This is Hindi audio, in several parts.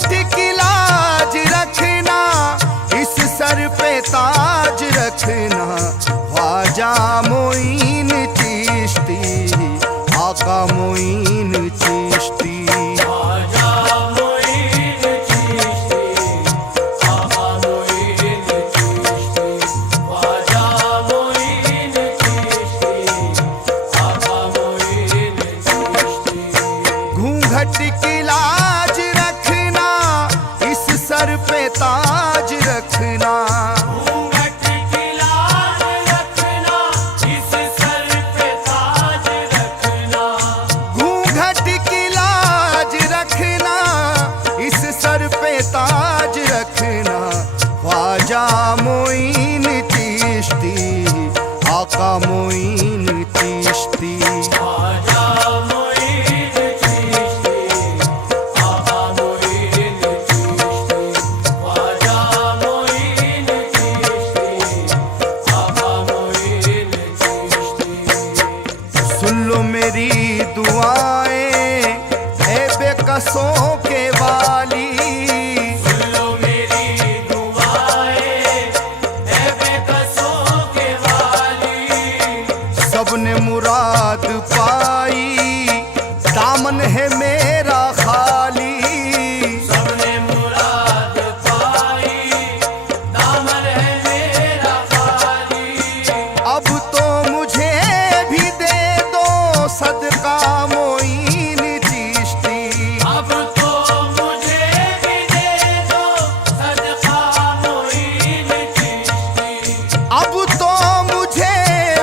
घूंघट की लाज रखना, इस सर पे ताज रखना। ख्वाजा मोइन चिश्ती, आका मोइन चिश्ती। ख्वाजा मोइन चिश्ती, आका मोइन चिश्ती। ख्वाजा मोइन चिश्ती, आका मोइन चिश्ती। घूंघट की लाज रखना, इस सर पे ताज रखना। घूंघट की लाज रखना, इस सर पे ताज रखना। घूंघट की लाज रखना, इस सर पे ताज रखना। ख्वाजा मोइन चिश्ती, आका मोइन चिश्ती। ख्वाजा मोइन चिश्ती, आका मोइन चिश्ती। ख्वाजा मोइन चिश्ती, आका मोइन चिश्ती। सुन लो मेरी दुआएं ऐ बेकसों के वाली। सुन लो मेरी दुआएं, ऐ बेकसों के वाली। सबने मुराद पाई, दामन है मेरा खाली। सबने मुराद पाई, दामन है मेरा खाली। अब तो मुझे भी दे दो सदका मोइन चिश्ती। अब तो मुझे भी दे दो सदका मोइन चिश्ती। अब तो मुझे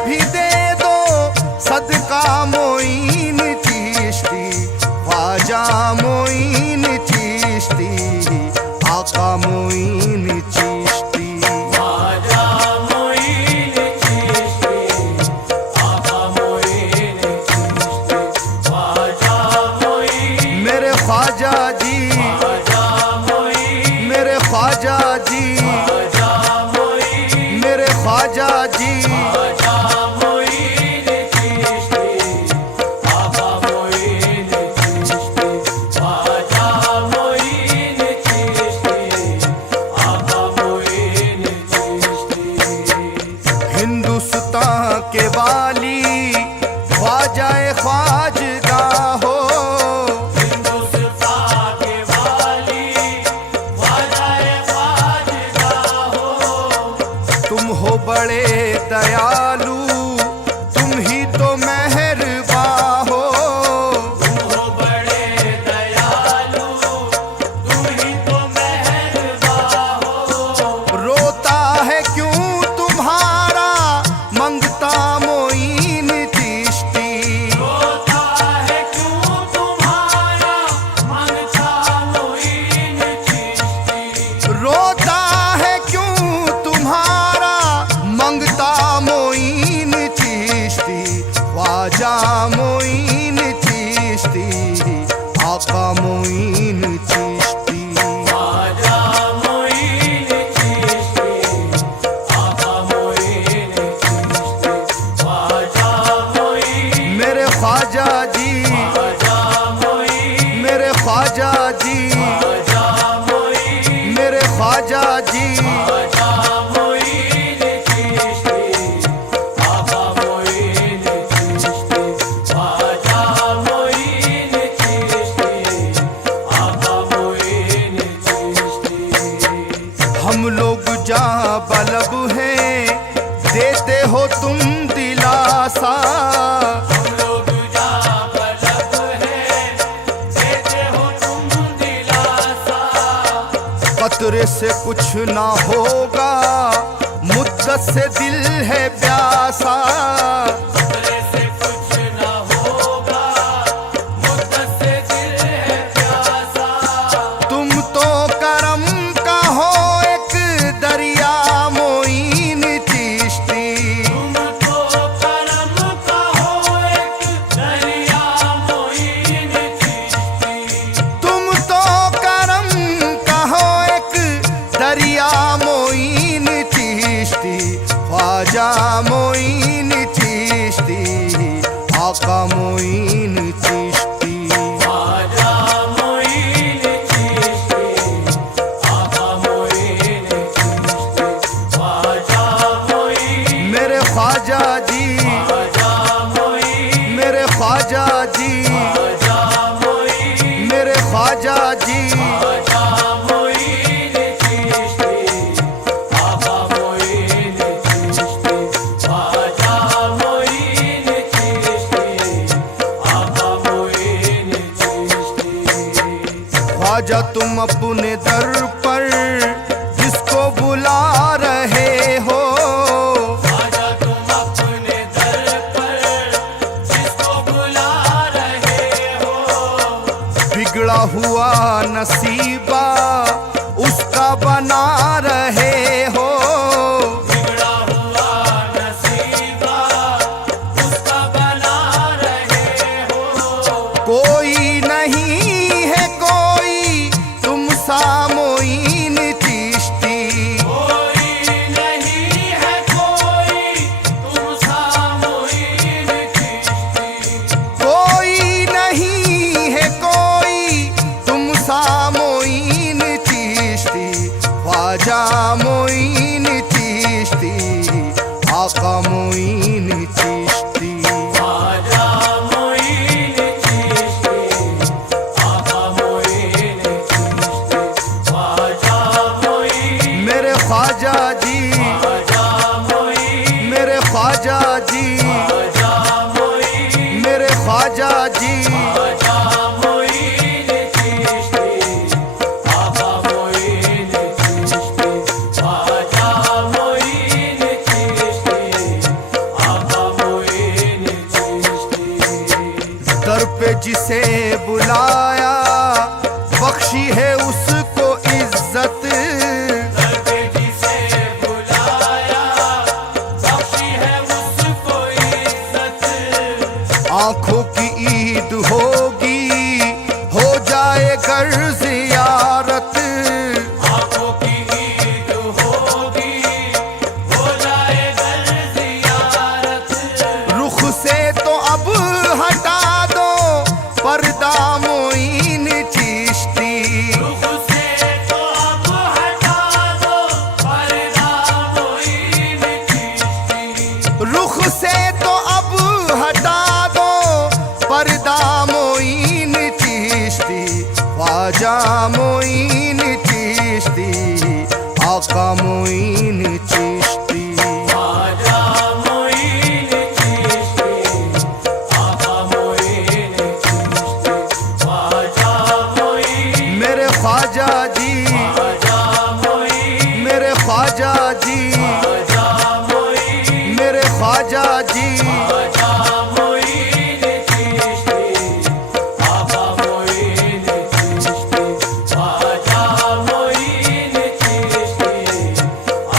भी दे दो सदका मोइन चिश्ती। ख्वाजा मोइन चिश्ती, आका मोइन चिश्ती। ख्वाजा मोइन चिश्ती, आका मोइन चिश्ती। ख्वाजा मोइन, मेरे ख्वाजा जी, ख्वाजा मोइन, मेरे ख्वाजा जी, ख्वाजा मोइन, मेरे ख्वाजा जी। ख्वाजा मोइन चिश्ती, आका मोइन चिश्ती। ख्वाजा मोइन चिश्ती, आका मोइन चिश्ती। हिंदुस्तान के वाली ख्वाजा ख्वाजगा हो। हिंदुस्तान के वाली, ख्वाजा ख्वाजगा हो। तुम हो बड़े दयालु, तुम ही तो मेहरबा हो। तुम हो बड़े दयालु, तुम ही तो मेहरबा हो। रोता है क्यों तुम्हारा मंगता मोइन चिश्ती। रोता है क्यों तुम्हारा मंगता मोइन चिश्ती। रोता है क्यों तुम्हारा मंगता मोइन चिश्ती। ख्वाजा मोइन चिश्ती, आका मोइन चिश्ती। ख्वाजा मोइन चिश्ती, आका मोइन चिश्ती। ख्वाजा मोइन, मेरे ख्वाजा जी, ख्वाजा मोइन, मेरे ख्वाजा जी, ख्वाजा मोइन, मेरे ख्वाजा जी। ख्वाजा मोइन चिश्ती, आका मोइन चिश्ती। ख्वाजा मोइन चिश्ती, आका मोइन चिश्ती। हम लोग जहाँ बलब हैं, देते हो तुम दिलासा। हम लोग जहाँ बलब है, देते हो तुम दिलासा। कतरे से कुछ ना होगा, मुद्दत से दिल है प्यासा। खतरे से कुछ न होगा, मुद्दत से दिल है प्यासा। तुम तो करम का हो एक दरिया मोइन चिश्ती। तुम तो करम का हो एक दरिया मोइन चिश्ती। तुम तो करम का हो एक दरिया मोइन चिश्ती। ख्वाजा मोइन ख्वाजा तुम अपने दर पर जिसको बुला रहे हो, ख्वाजा तुम अपने दर पर जिसको बुला रहे हो, बिगड़ा हुआ नसीबा उसका बना रहे हो, बिगड़ा हुआ नसीबा उसका बना रहे हो। कोई नहीं है कोई तुम सा मोइन चिश्ती, कोई नहीं है कोई तुम सा मोइन चिश्ती, कोई नहीं है कोई तुम सा मोइन चिश्ती, ख्वाजा मोइन चिश्ती, आका मोइन चिश्ती। ख्वाजा मोइन चिश्ती, आका मोइन चिश्ती, ख्वाजा मोइन, मेरे ख्वाजा जी, ख्वाजा मोइन, मेरे ख्वाजा जी, ख्वाजा मोइन, मेरे ख्वाजा जी, ख्वाजा मोइन चिश्ती, आका मोइन चिश्ती, ख्वाजा मोइन चिश्ती, आका मोइन चिश्ती। दर पे जिसे बुलाया बख्शी है उसको इज्जत, दर पे जिसे बुलाया बख्शी है उसको इज्जत, आंखों की ईद होगी हो जाए घर जियारत, आंखों की ईद होगी हो जाए घर ज़ियारत, रुख से तो अब हटा दो पर्दा मोइन चिश्ती, रुख से तो अब हटा दो पर्दा मोइन चिश्ती, रुख से तो अब हटा दो पर्दा मोइन चिश्ती, ख्वाजा मोइन चिश्ती, आका मोइन चिश्ती। ख्वाजा मोइन चिश्ती, आका मोइन चिश्ती, ख्वाजा मोइन, मेरे ख्वाजा जी, ख्वाजा मोइन, मेरे ख्वाजा जी, ख्वाजा मोइन, मेरे ख्वाजा जी, ख्वाजा मोइन चिश्ती, आका मोइन चिश्ती, ख्वाजा मोइन चिश्ती,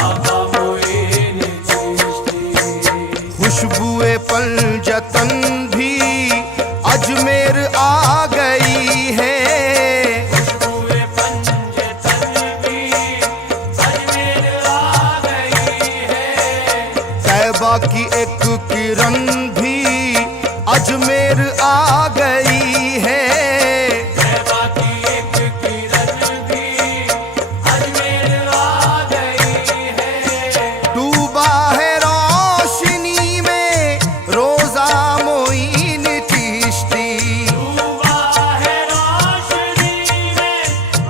आका मोइन चिश्ती। खुशबुए पंजतन भी अजमेर आ गई है, खुशबुए पंजतन भी अजमेर आ गई है, तैबा की एक किरण भी अजमेर आ गई है, तैबा की एक किरण भी अजमेर आ गई है, डूबा है रोशनी में रोजा मोइन चिश्ती, डूबा है रोशनी में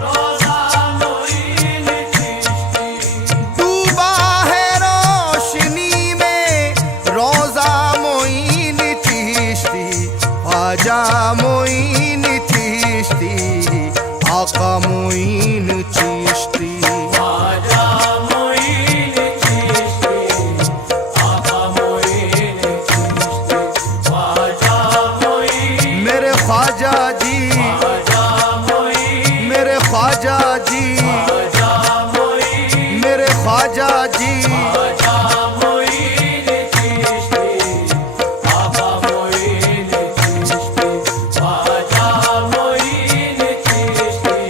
रोज़ा मोइन चिश्ती, डूबा है रोशनी में रोजा मोइन चिश्ती, ख्वाजा मोइन चिश्ती, आका मोइन चिश्ती। ख्वाजा मोइन चिश्ती, आका मोइन चिश्ती, ख्वाजा मोइन, मेरे ख्वाजा जी, ख्वाजा मोइन, मेरे ख्वाजा जी, ख्वाजा मोइन, मेरे ख्वाजा जी, ख्वाजा मोइन चिश्ती, आका मोइन चिश्ती, ख्वाजा मोइन चिश्ती,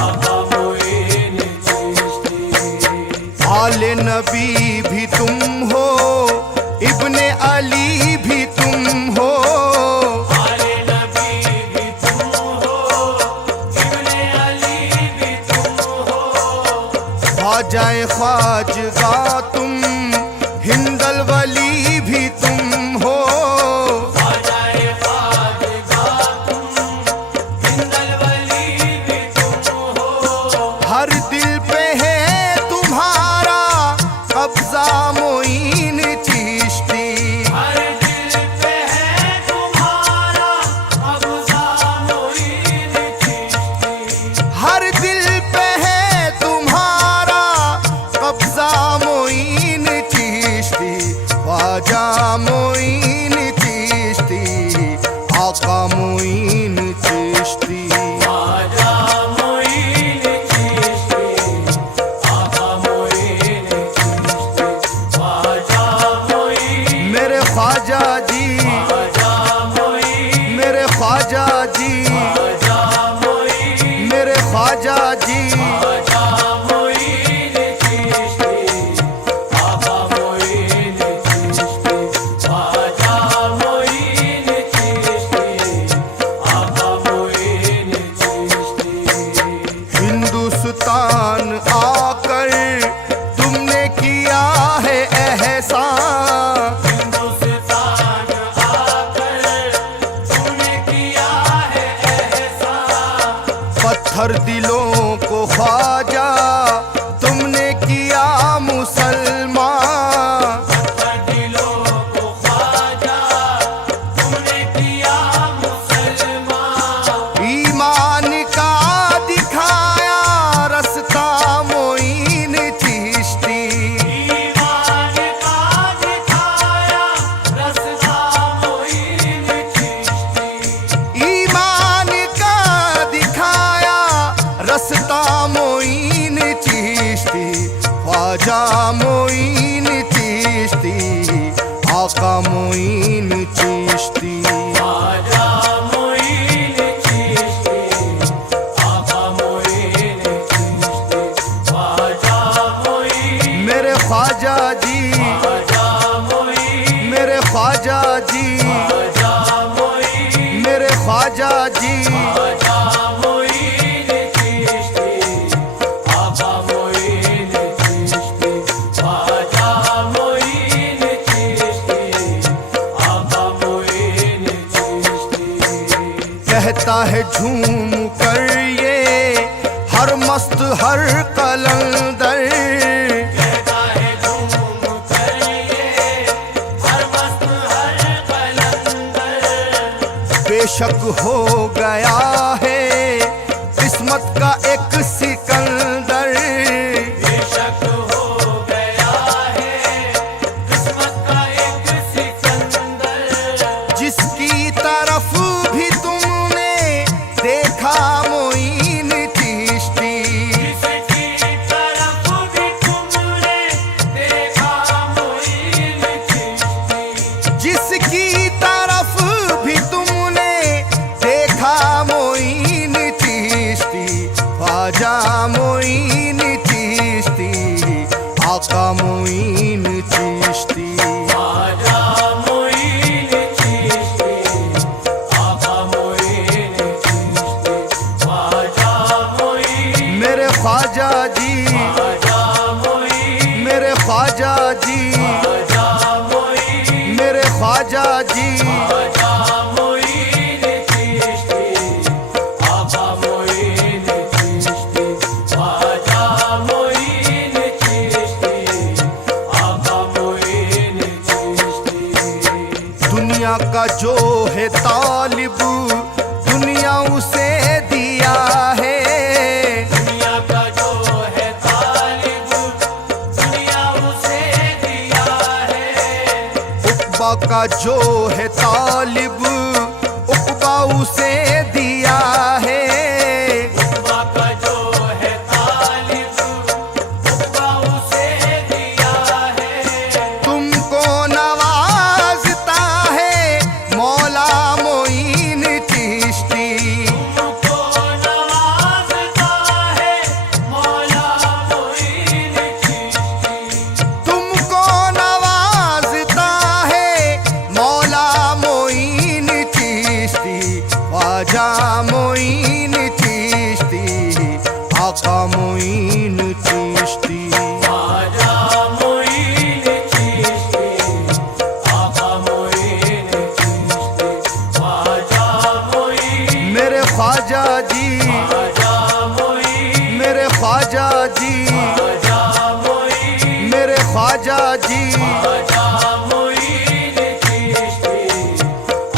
आका मोइन चिश्ती। आले नबी भी तुम हो, इब्ने अली भी तुम हो, आले नबी भी तुम हो, इब्ने अली भी तुम हो, ख्वाजाए ख्वाजगा तुम, हिंदल वली भी तुम हो, ख्वाजाए ख्वाजगा तुम, हिंदल वली भी तुम हो, हर दिल पे है तुम्हारा कब्जा मोइन चिश्ती, हर दिल पे है तुम्हारा कब्जा मोइन चिश्ती, ख्वाजा जी। ख्वाजा मोइन चिश्ती, आका मोइन चिश्ती, ख्वाजा मोइन चिश्ती, आका मोइन चिश्ती। हिंदुस्तान आकर तुमने किया है एहसान, हिंदुस्तान आकर तूने किया है एहसान, पत्थर दिलों को ख्वाजा तुमने किया मुसलमान। पत्थर दिलों को ख्वाजा तूने किया मुसलमान, ईमान का दिखाया रास्ता मोइन चिश्ती, ईमान का दिखाया रास्ता मोइन चिश्ती, ईमान का दिखाया रास्ता मोइन चिश्ती, ख्वाजा मोइन चिश्ती, आका मोइन चिश्ती। ख्वाजा मोइन चिश्ती, आका मोइन चिश्ती, ख्वाजा मोइन, मेरे ख्वाजा जी, ख्वाजा मोइन, मेरे ख्वाजा जी, ख्वाजा मोइन, मेरे ख्वाजा जी। ख्वाजा मोइन चिश्ती, आका मोइन चिश्ती, ख्वाजा मोइन चिश्ती, आका मोइन चिश्ती। कहता है झूम कर ये हर मस्त हर कलंदर, कहता है झूम कर ये हर मस्त हर कलंदर, बेशक हो गया है किस्मत का एक सिकंदर, बेशक हो गया है किस्मत का एक सिकंदर, जिसकी तरफ भी तुमने देखा मोइन चिश्ती, जिसकी तरफ भी तुमने देखा मोइन चिश्ती, जिसकी तरफ भी तुमने देखा मोइन चिश्ती, ख्वाजा मोइन चिश्ती, आका मोइन चिश्ती। ख्वाजा मोइन चिश्ती, आका मोइन चिश्ती, ख्वाजा मोइन, मेरे ख्वाजा जी, ख्वाजा मोइन, मेरे ख्वाजा जी, ख्वाजा मोइन, मेरे ख्वाजा जी। ख्वाजा मोइन चिश्ती, आका मोइन चिश्ती, ख्वाजा मोइन चिश्ती, आका मोइन चिश्ती। दुनिया का जो है तालिब दुनिया उसे दिया है, दुनिया का जो है तालिब दुनिया उसे दिया है, उक़बा का जो है तालिब उक़बा उसे दिया है, उक़बा का जो है तालिब उक़बा उसे दिया है, तुमको नवाजता है मौला मोइन चिश्ती, तुमको नवाज़ता है मौला मोइन चिश्ती, तुमको नवाजता है मौला मोइन चिश्ती, ख्वाजा मोइन चिश्ती, आका मोइन चिश्ती। ख्वाजा मोइन चिश्ती, आका मोइन चिश्ती, ख्वाजा मोइन, मेरे ख्वाजा जी, ख्वाजा मोइन, मेरे ख्वाजा जी, ख्वाजा मोइन, मेरे ख्वाजा जी। ख्वाजा मोइन चिश्ती,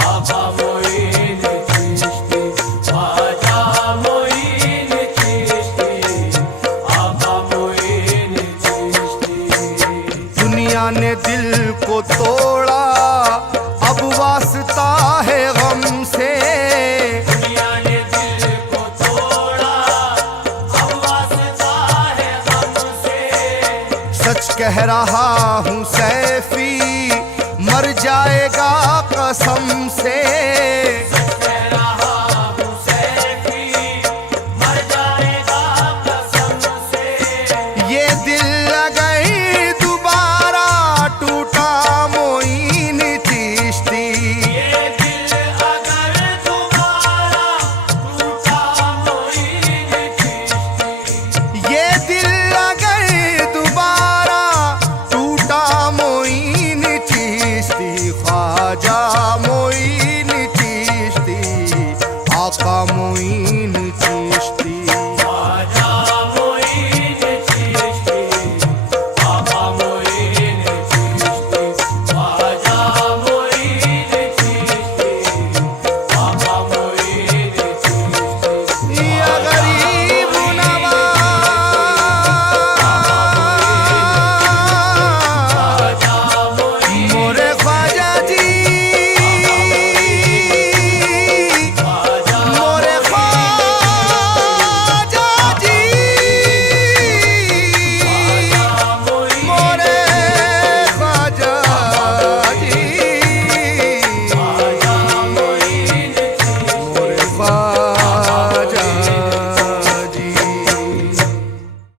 आका मोइन चिश्ती, ख्वाजा मोइन चिश्ती, आका मोइन चिश्ती। दुनिया ने दिल को तोड़ा अब वास्ता है गम से, दुनिया ने दिल को तोड़ा अब वास्ता है हमसे, सच कह रहा हूँ सैफी मर जाएगा कसम से,